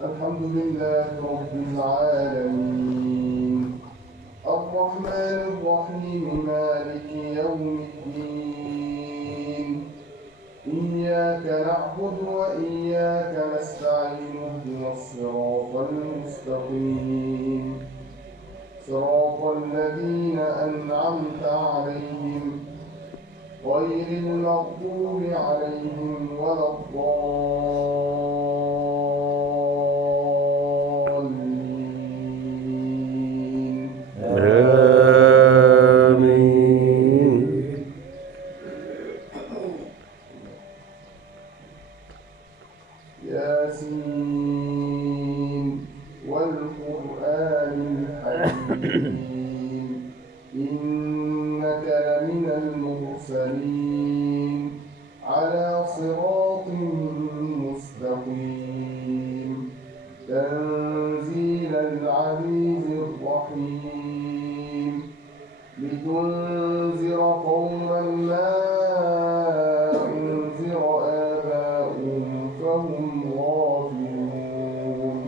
الحمد لله رب العالمين الرحمن الرحيم مالك يوم الدين إياك نعبد وإياك نستعين اهدنا الصراط المستقيم صراط الذين أنعمت عليهم غير المغضوب عليهم ولا الضالين آمين. ياسين والقرآن الحكيم إنك لمن المرسلين على صراط مستقيم تنزيل العزيز الرحيم لتنذر قوما ما أنذر آباؤهم فهم غافلون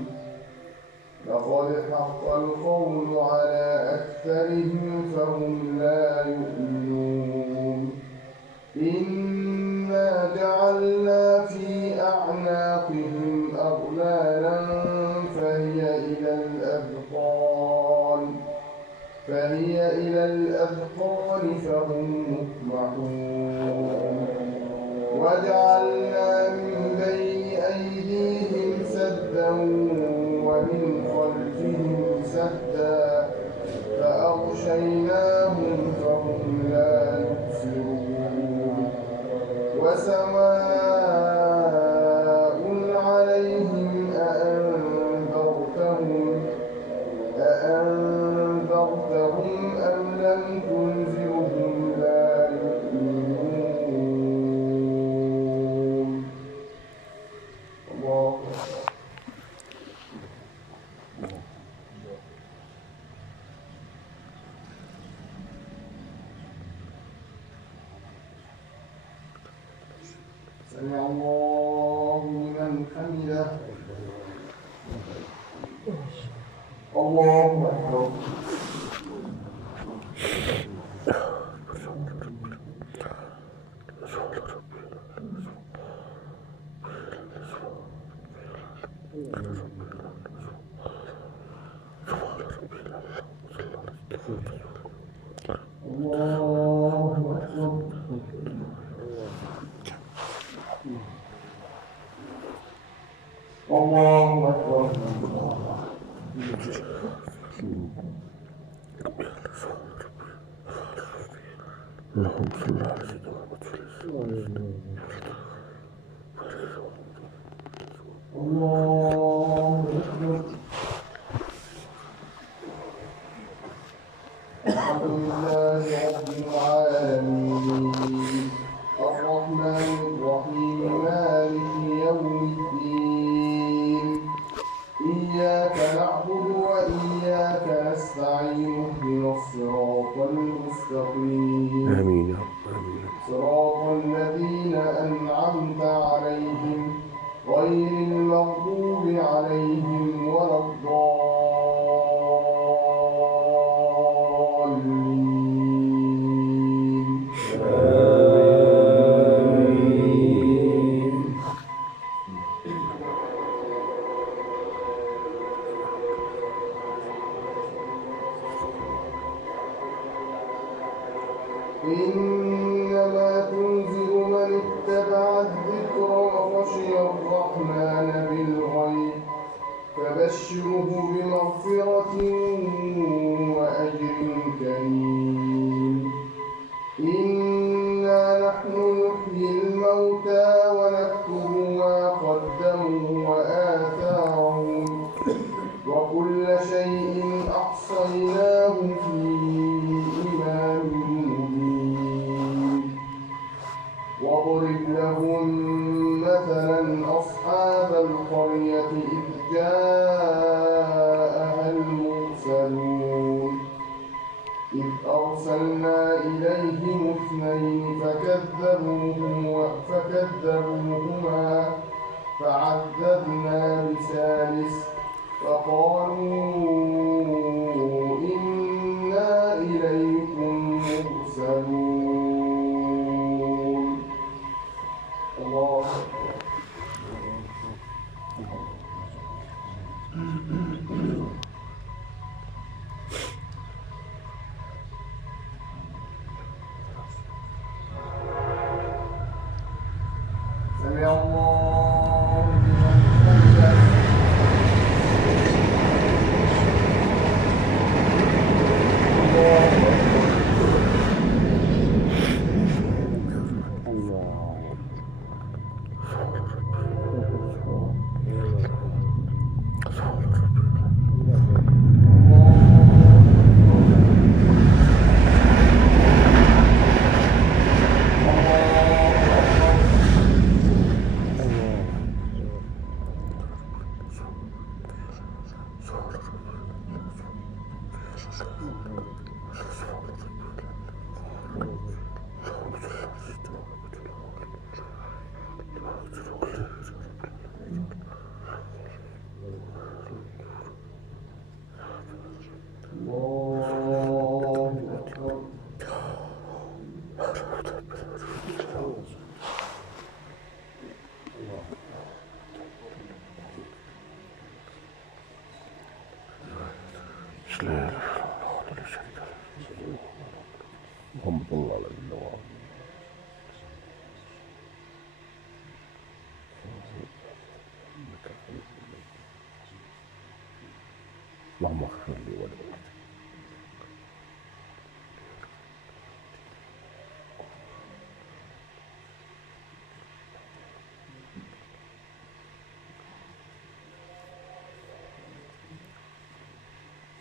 لقد حق القول على أكثرهم فهم لا يؤمنون إنا جعلنا في أعناقهم أغلالا فهي إلى الأذقان فهم مقمحون وجعلنا من بين أيديهم سدا ومن خلفهم سدا فأغشيناهم فهم لا يبصرون وسواء عليهم أأنذرتهم أم لم تنذرهم لا يؤمنون الله سمع الله لمن حمده الله أكبر الله أكبر اللهم صل على سيدنا محمد. الله أكبر الحمد لله رب العالمين الرحمن الرحيم مالك يوم الدين إياك نعبد وإياك نستعين اهدنا الصراط المستقيم آمين يا رب. آمين. صراط الذين أنعمت عليهم غير المغضوب عليهم ولا الضالين إنما تنذر من اتبع الذكر وخشي الرحمن بالغيب فبشره بمغفرة وأجر كريم إنا نحن نحيي الموتى ونكتب ما قدموا وآثارهم وكل شيء أحصيناه في إمام مبين واضرب لهم مثلا أصحاب القرية إذ جاءها المرسلون إذ أرسلنا إليهم اثنين فكذبوهما فعذبنا بثالث فقالوا إنا إليكم مرسلون. الله سمع الله لمن حمده. محمد الله على الله. اللهم اغفر لي ولوالدي.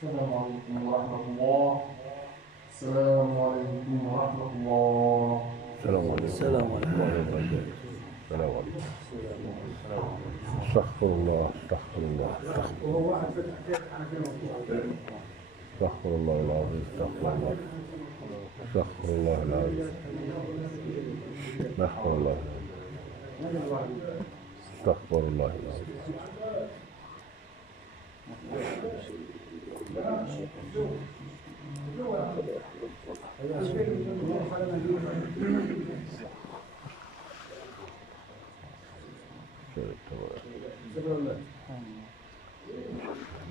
السلام عليكم ورحمة الله. السلام عليكم ورحمة الله. السلام عليكم. السلام عليكم. السلام عليكم. استغفر الله استغفر الله استغفر الله العظيم استغفر الله استغفر الله العظيم استغفر الله استغفر الله العظيم.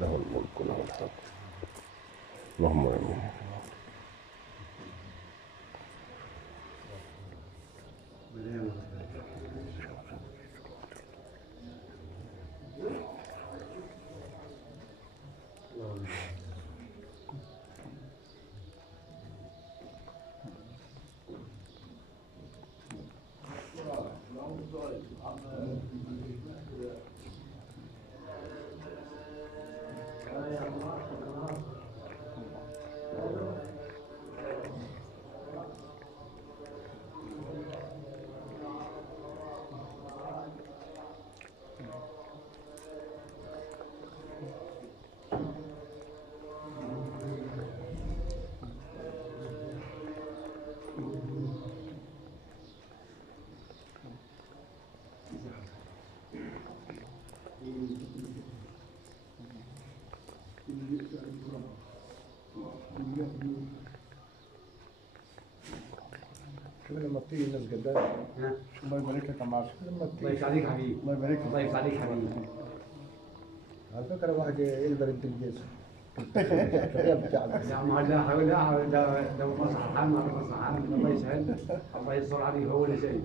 له الملك وله الحمد. اللهم امين. شوف لما تيجي الناس قدام الله يبارك لك يا عم عاشور. لما الله تيجي يفتح عليك حبيبي. الله يبارك لك. الله يفتح عليك حبيبي. على فكره واحد يقدر انتليجنس الشخصيه بتاعتك. لا ما لا حول لا حول ده مصلحة حال ما مصلحة حال. الله يسهل. الله يستر عليه هو اللي شيء.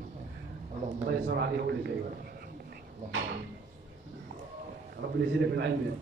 الله يستر عليه هو اللي شيء. اللهم ربنا يزيدك من العلم.